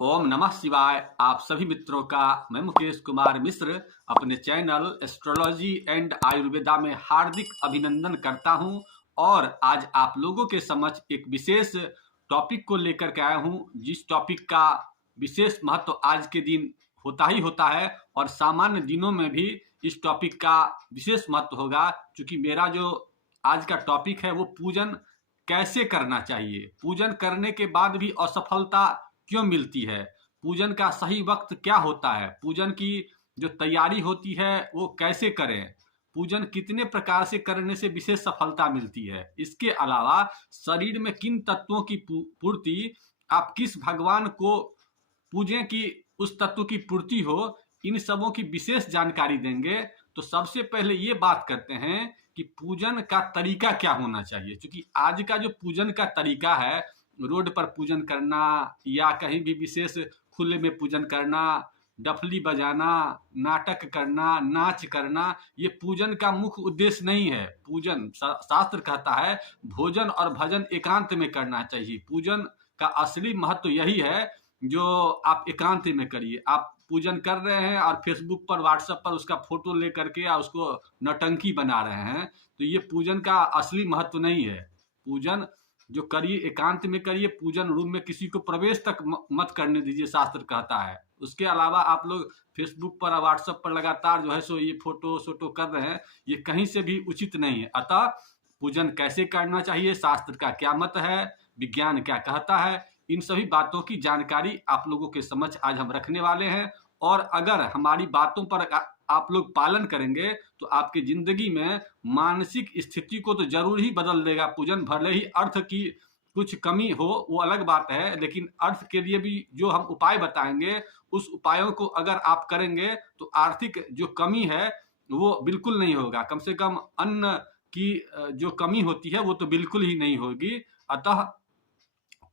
ओम नमः शिवाय। आप सभी मित्रों का मैं मुकेश कुमार मिश्र अपने चैनल एस्ट्रोलॉजी एंड आयुर्वेदा में हार्दिक अभिनंदन करता हूं। और आज आप लोगों के समक्ष एक विशेष टॉपिक को लेकर के आया हूं, जिस टॉपिक का विशेष महत्व आज के दिन होता ही होता है और सामान्य दिनों में भी इस टॉपिक का विशेष महत्व होगा। क्योंकि मेरा जो आज का टॉपिक है वो पूजन कैसे करना चाहिए, पूजन करने के बाद भी असफलता क्यों मिलती है, पूजन का सही वक्त क्या होता है, पूजन की जो तैयारी होती है वो कैसे करें, पूजन कितने प्रकार से करने से विशेष सफलता मिलती है, इसके अलावा शरीर में किन तत्वों की पूर्ति, आप किस भगवान को पूजें कि उस तत्व की पूर्ति हो, इन सबों की विशेष जानकारी देंगे। तो सबसे पहले ये बात करते हैं कि पूजन का तरीका क्या होना चाहिए। क्योंकि आज का जो पूजन का तरीका है, रोड पर पूजन करना या कहीं भी विशेष खुले में पूजन करना, डफली बजाना, नाटक करना, नाच करना, ये पूजन का मुख्य उद्देश्य नहीं है। पूजन शास्त्र कहता है भोजन और भजन एकांत में करना चाहिए। पूजन का असली महत्व यही है जो आप एकांत में करिए। आप पूजन कर रहे हैं और फेसबुक पर व्हाट्सएप पर उसका फोटो ले करके या उसको नौटंकी बना रहे हैं, तो ये पूजन का असली महत्व नहीं है। पूजन जो करिए एकांत में करिए, पूजन रूम में किसी को प्रवेश तक मत करने दीजिए, शास्त्र कहता है। उसके अलावा आप लोग फेसबुक पर और व्हाट्सएप पर लगातार जो है सो ये फोटो सोटो कर रहे हैं, ये कहीं से भी उचित नहीं है। अतः पूजन कैसे करना चाहिए, शास्त्र का क्या मत है, विज्ञान क्या कहता है, इन सभी बातों की जानकारी आप लोगों के समक्ष आज हम रखने वाले हैं। और अगर हमारी बातों पर आप लोग पालन करेंगे तो आपकी जिंदगी में मानसिक स्थिति को तो जरूर ही बदल देगा पूजन। भले ही अर्थ की कुछ कमी हो वो अलग बात है, लेकिन अर्थ के लिए भी जो हम उपाय बताएंगे उस उपायों को अगर आप करेंगे तो आर्थिक जो कमी है वो बिल्कुल नहीं होगा। कम से कम अन्न की जो कमी होती है वो तो बिल्कुल ही नहीं होगी। अतः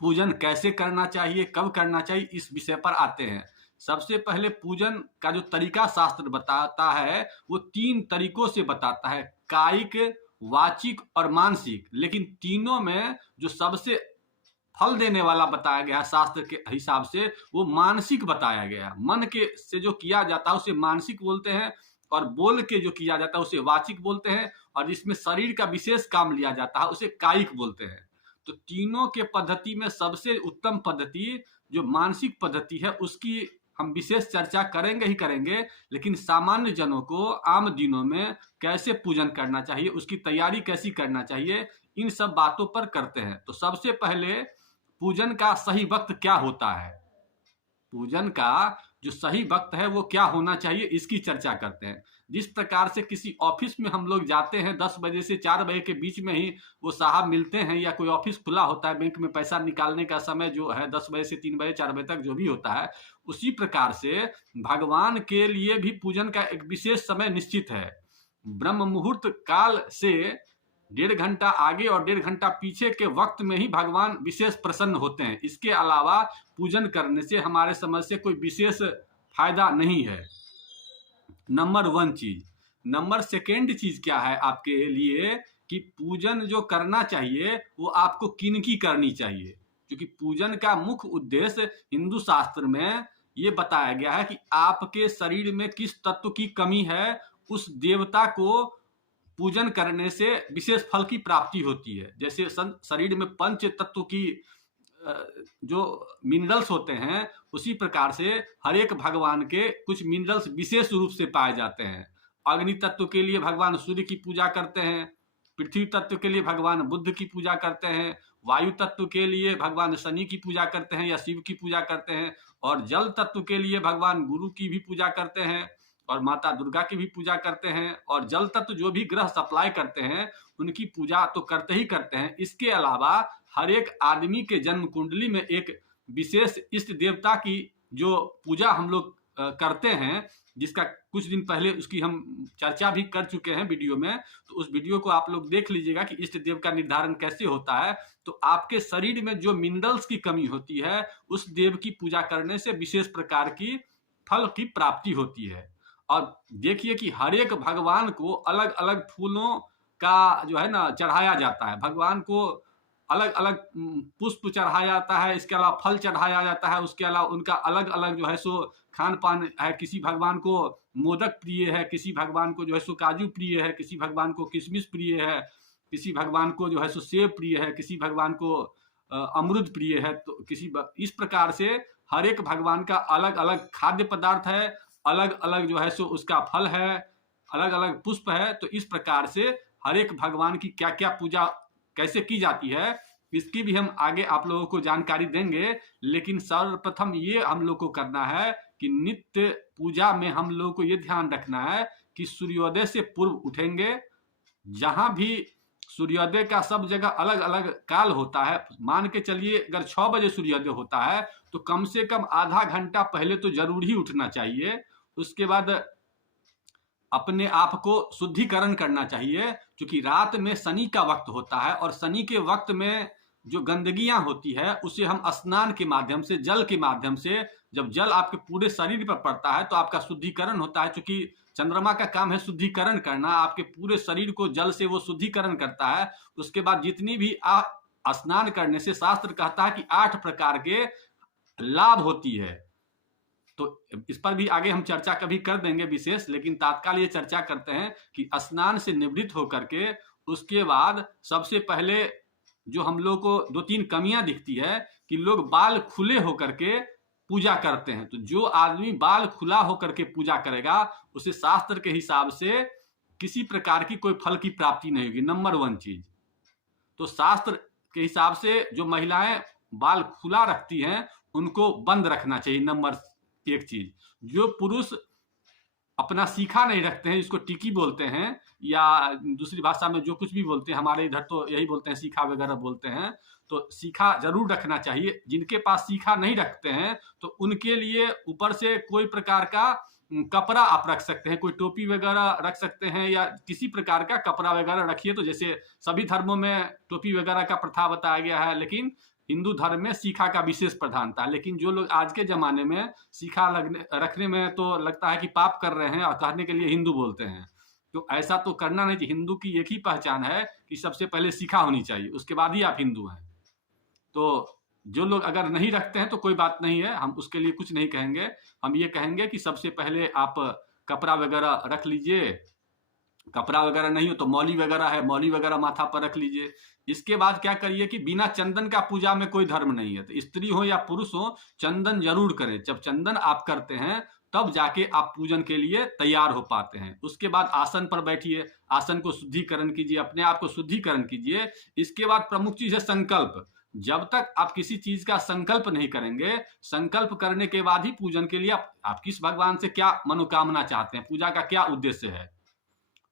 पूजन कैसे करना चाहिए, कब करना चाहिए, इस विषय पर आते हैं। सबसे पहले पूजन का जो तरीका शास्त्र बताता है वो 3 तरीकों से बताता है, कायिक, वाचिक और मानसिक। लेकिन तीनों में जो सबसे फल देने वाला बताया गया शास्त्र के हिसाब से वो मानसिक बताया गया। मन के से जो किया जाता है उसे मानसिक बोलते हैं, और बोल के जो किया जाता है उसे वाचिक बोलते हैं, और जिसमें शरीर का विशेष काम लिया जाता है उसे कायिक बोलते हैं। तो तीनों के पद्धति में सबसे उत्तम पद्धति जो मानसिक पद्धति है उसकी हम विशेष चर्चा करेंगे ही करेंगे। लेकिन सामान्य जनों को आम दिनों में कैसे पूजन करना चाहिए, उसकी तैयारी कैसी करना चाहिए, इन सब बातों पर करते हैं। तो सबसे पहले पूजन का सही वक्त क्या होता है, पूजन का जो सही वक्त है वो क्या होना चाहिए, इसकी चर्चा करते हैं। जिस प्रकार से किसी ऑफिस में हम लोग जाते हैं 10 बजे से 4 बजे के बीच में ही वो साहब मिलते हैं, या कोई ऑफिस खुला होता है, बैंक में पैसा निकालने का समय जो है 10 बजे से 3 बजे 4 बजे तक जो भी होता है, उसी प्रकार से भगवान के लिए भी पूजन का एक विशेष समय निश्चित है। ब्रह्म मुहूर्त काल से 1.5 घंटा आगे और 1.5 घंटा पीछे के वक्त में ही भगवान विशेष प्रसन्न होते हैं। इसके अलावा पूजन करने से हमारे समझ से कोई विशेष फायदा नहीं है। नंबर 1 चीज। नंबर 2 चीज क्या है आपके लिए कि पूजन जो करना चाहिए वो आपको किनकी करनी चाहिए। क्योंकि पूजन का मुख्य उद्देश्य हिंदू शास्त्र में ये बताया गया है कि आपके शरीर में किस तत्व की कमी है, उस देवता को पूजन करने से विशेष फल की प्राप्ति होती है। जैसे शरीर में पंच तत्व की जो मिनरल्स होते हैं, उसी प्रकार से हर एक भगवान के कुछ मिनरल्स विशेष रूप से पाए जाते हैं। अग्नि तत्व के लिए भगवान सूर्य की पूजा करते हैं, पृथ्वी तत्व के लिए भगवान बुद्ध की पूजा करते हैं, वायु तत्व के लिए भगवान शनि की पूजा करते हैं या शिव की पूजा करते हैं, और जल तत्व के लिए भगवान गुरु की भी पूजा करते हैं और माता दुर्गा की भी पूजा करते हैं, और जल तत्व जो भी ग्रह सप्लाई करते हैं उनकी पूजा तो करते ही करते हैं। इसके अलावा हर एक आदमी के जन्म कुंडली में एक विशेष इष्ट देवता की जो पूजा हम लोग करते हैं, जिसका कुछ दिन पहले उसकी हम चर्चा भी कर चुके हैं वीडियो में, तो उस वीडियो को आप लोग देख लीजिएगा कि इष्ट देव का निर्धारण कैसे होता है। तो आपके शरीर में जो मिनरल्स की कमी होती है उस देव की पूजा करने से विशेष प्रकार की फल की प्राप्ति होती है। और देखिए कि हर एक भगवान को अलग अलग फूलों का जो है ना चढ़ाया जाता है। भगवान को अलग अलग पुष्प चढ़ाया जाता है, इसके अलावा फल चढ़ाया जाता है, उसके अलावा उनका अलग अलग जो है सो खान पान है। किसी भगवान को मोदक प्रिय है, किसी भगवान को जो है सो काजू प्रिय है, किसी भगवान को किशमिश प्रिय है, किसी भगवान को जो है सो सेब प्रिय है, किसी भगवान को अमृत प्रिय है। तो इस प्रकार से हर एक भगवान का अलग अलग खाद्य पदार्थ है, अलग अलग जो है सो उसका फल है, अलग अलग पुष्प है। तो इस प्रकार से हर एक भगवान की क्या क्या पूजा कैसे की जाती है, इसकी भी हम आगे आप लोगों को जानकारी देंगे। लेकिन सर्वप्रथम ये हम लोग को करना है कि नित्य पूजा में हम लोग को ये ध्यान रखना है कि सूर्योदय से पूर्व उठेंगे। जहां भी सूर्योदय का सब जगह अलग अलग काल होता है। मान के चलिए अगर 6 बजे सूर्योदय होता है तो कम से कम आधा घंटा पहले तो जरूर ही उठना चाहिए। उसके बाद अपने आप को शुद्धिकरण करना चाहिए, क्योंकि रात में शनि का वक्त होता है और शनि के वक्त में जो गंदगियां होती है उसे हम स्नान के माध्यम से, जल के माध्यम से, जब जल आपके पूरे शरीर पर पड़ता है तो आपका शुद्धिकरण होता है। क्योंकि चंद्रमा का काम है शुद्धिकरण करना, आपके पूरे शरीर को जल से वो शुद्धिकरण करता है। उसके बाद जितनी भी स्नान करने से शास्त्र कहता है कि 8 प्रकार के लाभ होती है। तो इस पर भी आगे हम चर्चा कभी कर देंगे विशेष, लेकिन तात्काल ये चर्चा करते हैं कि स्नान से निवृत्त होकर के उसके बाद सबसे पहले जो हम लोग को 2-3 कमियां दिखती है कि लोग बाल खुले होकर के पूजा करते हैं। तो जो आदमी बाल खुला होकर के पूजा करेगा उसे शास्त्र के हिसाब से किसी प्रकार की कोई फल की प्राप्ति नहीं होगी, नंबर 1 चीज। तो शास्त्र के हिसाब से जो महिलाएं बाल खुला रखती हैं उनको बंद रखना चाहिए, नंबर 1 चीज। जो पुरुष अपना सीखा नहीं रखते हैं, जिसको टिकी बोलते हैं या दूसरी भाषा में जो कुछ भी बोलते हैं, हमारे इधर तो यही बोलते हैं, सीखा वगैरह बोलते हैं। तो सीखा जरूर रखना चाहिए। जिनके पास सीखा नहीं रखते हैं तो उनके लिए ऊपर से कोई प्रकार का कपड़ा आप रख सकते हैं, कोई टोपी वगैरह रख सकते हैं या किसी प्रकार का कपड़ा वगैरह रखिए। तो जैसे सभी धर्मों में टोपी वगैरह का प्रथा बताया गया है, लेकिन हिंदू धर्म में सीखा का विशेष प्रधानता है। लेकिन जो लोग आज के जमाने में सीखा रखने में तो लगता है कि पाप कर रहे हैं और कहने के लिए हिंदू बोलते हैं, तो ऐसा तो करना नहीं चाहिए। हिंदू की एक ही पहचान है कि सबसे पहले सीखा होनी चाहिए, उसके बाद ही आप हिंदू हैं। तो जो लोग अगर नहीं रखते हैं तो कोई बात नहीं है, हम उसके लिए कुछ नहीं कहेंगे। हम ये कहेंगे कि सबसे पहले आप कपड़ा वगैरह रख लीजिए। कपड़ा वगैरह नहीं हो तो मौली वगैरह है, मौली वगैरह माथा पर रख लीजिए। इसके बाद क्या करिए कि बिना चंदन का पूजा में कोई धर्म नहीं है। तो स्त्री हो या पुरुष हो, चंदन जरूर करें। जब चंदन आप करते हैं तब जाके आप पूजन के लिए तैयार हो पाते हैं। उसके बाद आसन पर बैठिए, आसन को शुद्धिकरण कीजिए, अपने आप को शुद्धिकरण कीजिए। इसके बाद प्रमुख चीज है संकल्प। जब तक आप किसी चीज का संकल्प नहीं करेंगे, संकल्प करने के बाद ही पूजन के लिए आप किस भगवान से क्या मनोकामना चाहते हैं, पूजा का क्या उद्देश्य है,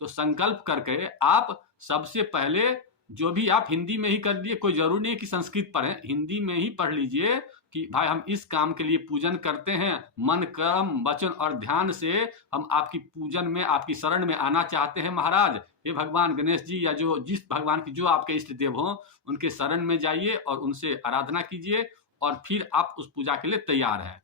तो संकल्प करके आप सबसे पहले जो भी आप हिंदी में ही कर लिए, कोई जरूरी नहीं कि संस्कृत पढ़ें, हिंदी में ही पढ़ लीजिए कि भाई हम इस काम के लिए पूजन करते हैं, मन कर्म वचन और ध्यान से हम आपकी पूजन में, आपकी शरण में आना चाहते हैं महाराज। ये भगवान गणेश जी या जो जिस भगवान की जो आपके इष्ट देव हों उनके शरण में जाइए और उनसे आराधना कीजिए और फिर आप उस पूजा के लिए तैयार हैं।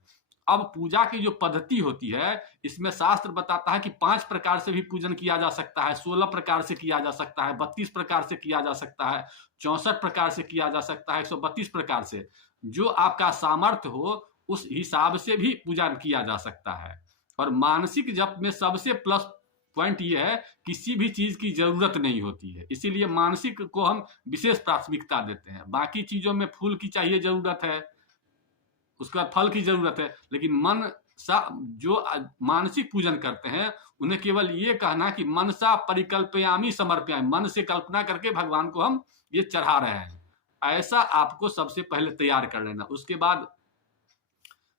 अब पूजा की जो पद्धति होती है इसमें शास्त्र बताता है कि 5 प्रकार से भी पूजन किया जा सकता है, 16 प्रकार से किया जा सकता है, 32 प्रकार से किया जा सकता है, 64 प्रकार से किया जा सकता है, 132 प्रकार से। जो आपका सामर्थ्य हो उस हिसाब से भी पूजन किया जा सकता है। और मानसिक जप में सबसे प्लस पॉइंट ये है, किसी भी चीज की जरूरत नहीं होती है, इसीलिए मानसिक को हम विशेष प्राथमिकता देते हैं। बाकी चीजों में फूल की चाहिए जरूरत है, उसका फल की जरूरत है, लेकिन मन सा जो मानसिक पूजन करते हैं उन्हें केवल ये कहना कि मनसा परिकल्पयामी समर्पयामी, मन से कल्पना करके भगवान को हम ये चढ़ा रहे हैं। ऐसा आपको सबसे पहले तैयार कर लेना। उसके बाद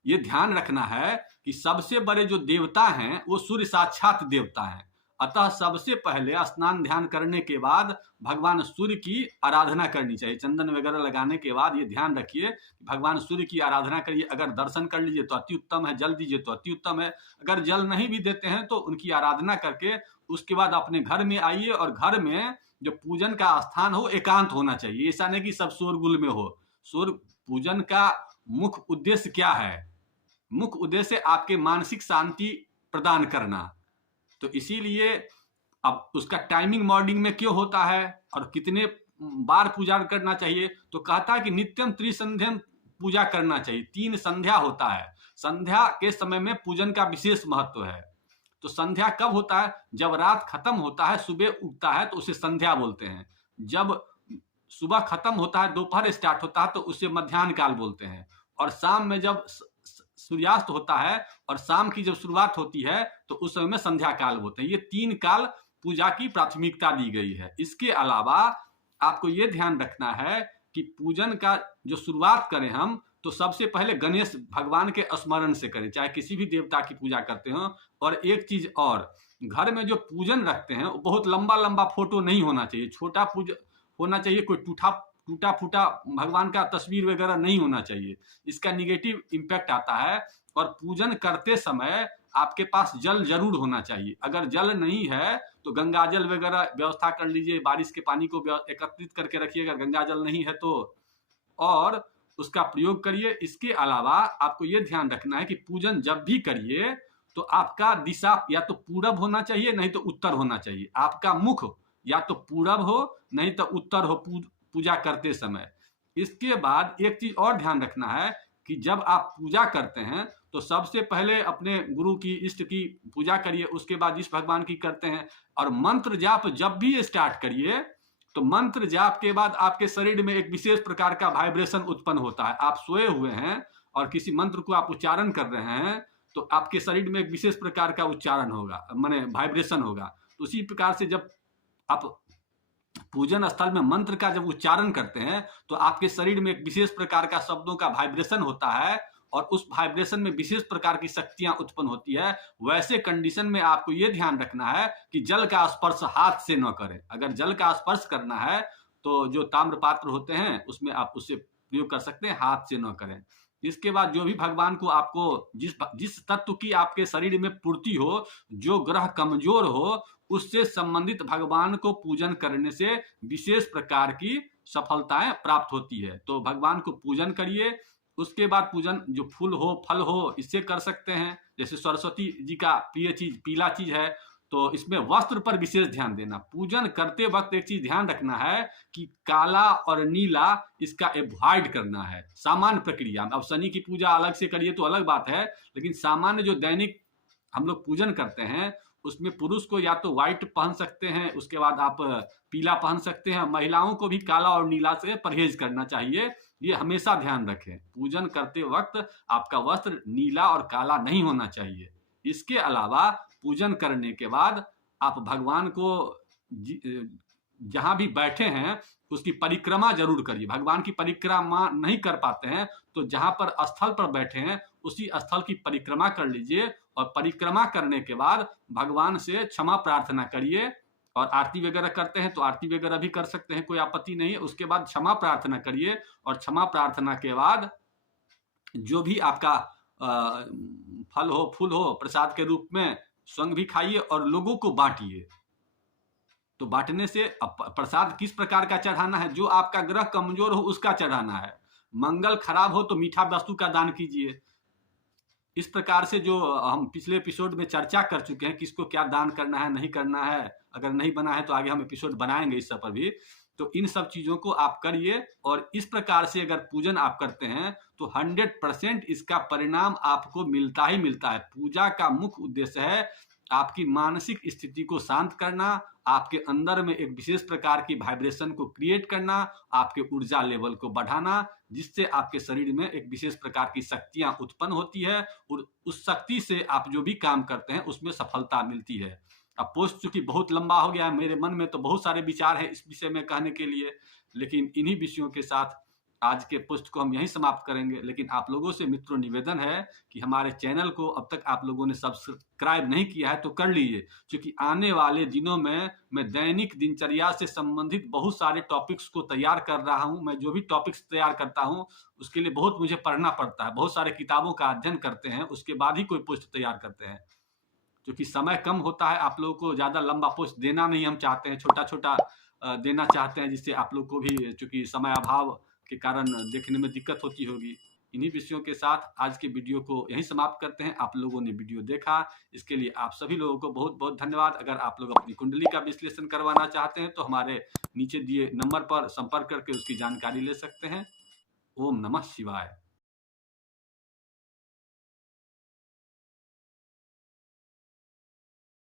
ये ध्यान रखना है कि सबसे बड़े जो देवता हैं वो सूर्य साक्षात देवता हैं। अतः सबसे पहले स्नान ध्यान करने के बाद भगवान सूर्य की आराधना करनी चाहिए। चंदन वगैरह लगाने के बाद ये ध्यान रखिए कि भगवान सूर्य की आराधना करिए। अगर दर्शन कर लीजिए तो अति उत्तम है, जल दीजिए तो अति उत्तम है। अगर जल नहीं भी देते हैं तो उनकी आराधना करके उसके बाद अपने घर में आइए और घर में जो पूजन का स्थान हो एकांत होना चाहिए। ऐसा नहीं कि सब शोरगुल में हो। शोर पूजन का मुख्य उद्देश्य क्या है? मुख्य उद्देश्य आपके मानसिक शांति प्रदान करना। तो इसीलिए अब उसका टाइमिंग मॉर्निंग में क्यों होता है और कितने बार पूजा करना चाहिए? तो कहता है कि नित्यम त्रिसंध्यम पूजा करना चाहिए। 3 संध्या होता है। संध्या के समय में पूजन का विशेष महत्व है। तो संध्या कब होता है? जब रात खत्म होता है, सुबह उगता है तो उसे संध्या बोलते हैं। जब सुबह खत्म होता है, दोपहर स्टार्ट होता है तो उसे मध्याह्न काल बोलते हैं। और शाम में जब सूर्यास्त होता है और शाम की जब शुरुआत होती है तो उस समय में संध्या काल बोलते हैं। ये 3 काल पूजा की प्राथमिकता दी गई है। इसके अलावा आपको ये ध्यान रखना है कि पूजन का जो शुरुआत करें हम, तो सबसे पहले गणेश भगवान के स्मरण से करें, चाहे किसी भी देवता की पूजा करते हो। और एक चीज और, घर में जो पूजन रखते हैं वो बहुत लंबा लंबा फोटो नहीं होना चाहिए, छोटा पूजा होना चाहिए। कोई टूटा फूटा भगवान का तस्वीर वगैरह नहीं होना चाहिए, इसका निगेटिव इम्पैक्ट आता है। और पूजन करते समय आपके पास जल जरूर होना चाहिए। अगर जल नहीं है तो गंगा जल वगैरह व्यवस्था कर लीजिए, बारिश के पानी को एकत्रित करके रखिए अगर गंगा जल नहीं है तो, और उसका प्रयोग करिए। इसके अलावा आपको ये ध्यान रखना है कि पूजन जब भी करिए तो आपका दिशा या तो पूरब होना चाहिए, नहीं तो उत्तर होना चाहिए। आपका मुख या तो पूरब हो, नहीं तो उत्तर हो पूजा करते समय। इसके बाद एक चीज और ध्यान रखना है कि जब आप पूजा करते हैं तो सबसे पहले अपने गुरु की, इष्ट की पूजा करिए, उसके बाद जिस भगवान की करते हैं। और मंत्र जाप जब भी स्टार्ट करिए तो मंत्र जाप के बाद आपके शरीर में एक विशेष प्रकार का वाइब्रेशन उत्पन्न होता है। आप सोए हुए हैं और किसी मंत्र को आप उच्चारण कर रहे हैं तो आपके शरीर में एक विशेष प्रकार का उच्चारण होगा, माने वाइब्रेशन होगा। तो उसी प्रकार से जब आप पूजन स्थल में मंत्र का जब उच्चारण करते हैं तो आपके शरीर में एक विशेष प्रकार का शब्दों का वाइब्रेशन होता है और उस वाइब्रेशन में विशेष प्रकार की शक्तियां उत्पन्न होती है। वैसे कंडीशन में आपको यह ध्यान रखना है कि जल का स्पर्श हाथ से न करें। अगर जल का स्पर्श करना है तो जो ताम्र पात्र होते हैं उसमें आप उससे प्रयोग कर सकते हैं, हाथ से न करें। इसके बाद जो भी भगवान को आपको जिस तत्व की आपके शरीर में पूर्ति हो, जो ग्रह कमजोर हो, उससे संबंधित भगवान को पूजन करने से विशेष प्रकार की सफलताएं प्राप्त होती है। तो भगवान को पूजन करिए। उसके बाद पूजन जो फूल हो, फल हो, इससे कर सकते हैं। जैसे सरस्वती जी का प्रिय चीज पीला चीज है तो इसमें वस्त्र पर विशेष ध्यान देना। पूजन करते वक्त एक चीज ध्यान रखना है कि काला और नीला इसका अवॉइड करना है सामान्य प्रक्रिया में। अब शनि की पूजा अलग से करिए तो अलग बात है, लेकिन सामान्य जो दैनिक हम लोग पूजन करते हैं उसमें पुरुष को या तो व्हाइट पहन सकते हैं, उसके बाद आप पीला पहन सकते हैं। महिलाओं को भी काला और नीला से परहेज करना चाहिए, ये हमेशा ध्यान रखें। पूजन करते वक्त आपका वस्त्र नीला और काला नहीं होना चाहिए। इसके अलावा पूजन करने के बाद आप भगवान को जहां भी बैठे हैं उसकी परिक्रमा जरूर करिए। भगवान की परिक्रमा नहीं कर पाते हैं तो जहां पर स्थल पर बैठे हैं उसी स्थल की परिक्रमा कर लीजिए। और परिक्रमा करने के बाद भगवान से क्षमा प्रार्थना करिए। और आरती वगैरह करते हैं तो आरती वगैरह भी कर सकते हैं, कोई आपत्ति नहीं है। उसके बाद क्षमा प्रार्थना करिए और क्षमा प्रार्थना के बाद जो भी आपका फल हो, फूल हो, प्रसाद के रूप में स्वयं भी खाइए और लोगों को बांटिए। तो बांटने से प्रसाद किस प्रकार का चढ़ाना है, जो आपका ग्रह कमजोर हो उसका चढ़ाना है। मंगल खराब हो तो मीठा वस्तु का दान कीजिए। इस प्रकार से जो हम पिछले एपिसोड में चर्चा कर चुके हैं किसको क्या दान करना है, नहीं करना है। अगर नहीं बना है तो आगे हम एपिसोड बनाएंगे इस सब पर भी। तो इन सब चीजों को आप करिए और इस प्रकार से अगर पूजन आप करते हैं तो 100% इसका परिणाम आपको मिलता ही मिलता है। पूजा का मुख्य उद्देश्य है आपकी मानसिक स्थिति को शांत करना, आपके अंदर में एक विशेष प्रकार की वाइब्रेशन को क्रिएट करना, आपके ऊर्जा लेवल को बढ़ाना, जिससे आपके शरीर में एक विशेष प्रकार की शक्तियां उत्पन्न होती है और उस शक्ति से आप जो भी काम करते हैं उसमें सफलता मिलती है। अब पोस्ट चूंकि बहुत लंबा हो गया है, मेरे मन में तो बहुत सारे विचार हैं इस विषय में कहने के लिए, लेकिन इन्हीं विषयों के साथ आज के पोस्ट को हम यहीं समाप्त करेंगे। लेकिन आप लोगों से मित्रों निवेदन है कि हमारे चैनल को अब तक आप लोगों ने सब्सक्राइब नहीं किया है तो कर लीजिए, क्योंकि आने वाले दिनों में मैं दैनिक दिनचर्या से संबंधित बहुत सारे टॉपिक्स को तैयार कर रहा हूं। मैं जो भी टॉपिक्स तैयार करता हूं उसके लिए बहुत मुझे पढ़ना पड़ता है, बहुत सारे किताबों का अध्ययन करते हैं, उसके बाद ही कोई पोस्ट तैयार करते हैं। क्योंकि समय कम होता है, आप लोगों को ज़्यादा लंबा पोस्ट देना नहीं हम चाहते हैं, छोटा छोटा देना चाहते हैं, जिससे आप लोग को भी चूंकि समय अभाव के कारण देखने में दिक्कत होती होगी। इन्हीं विषयों के साथ आज के वीडियो को यहीं समाप्त करते हैं। आप लोगों ने वीडियो देखा, इसके लिए आप सभी लोगों को बहुत बहुत धन्यवाद। अगर आप लोग अपनी कुंडली का विश्लेषण करवाना चाहते हैं तो हमारे नीचे दिए नंबर पर संपर्क करके उसकी जानकारी ले सकते हैं। ओम नमः शिवाय।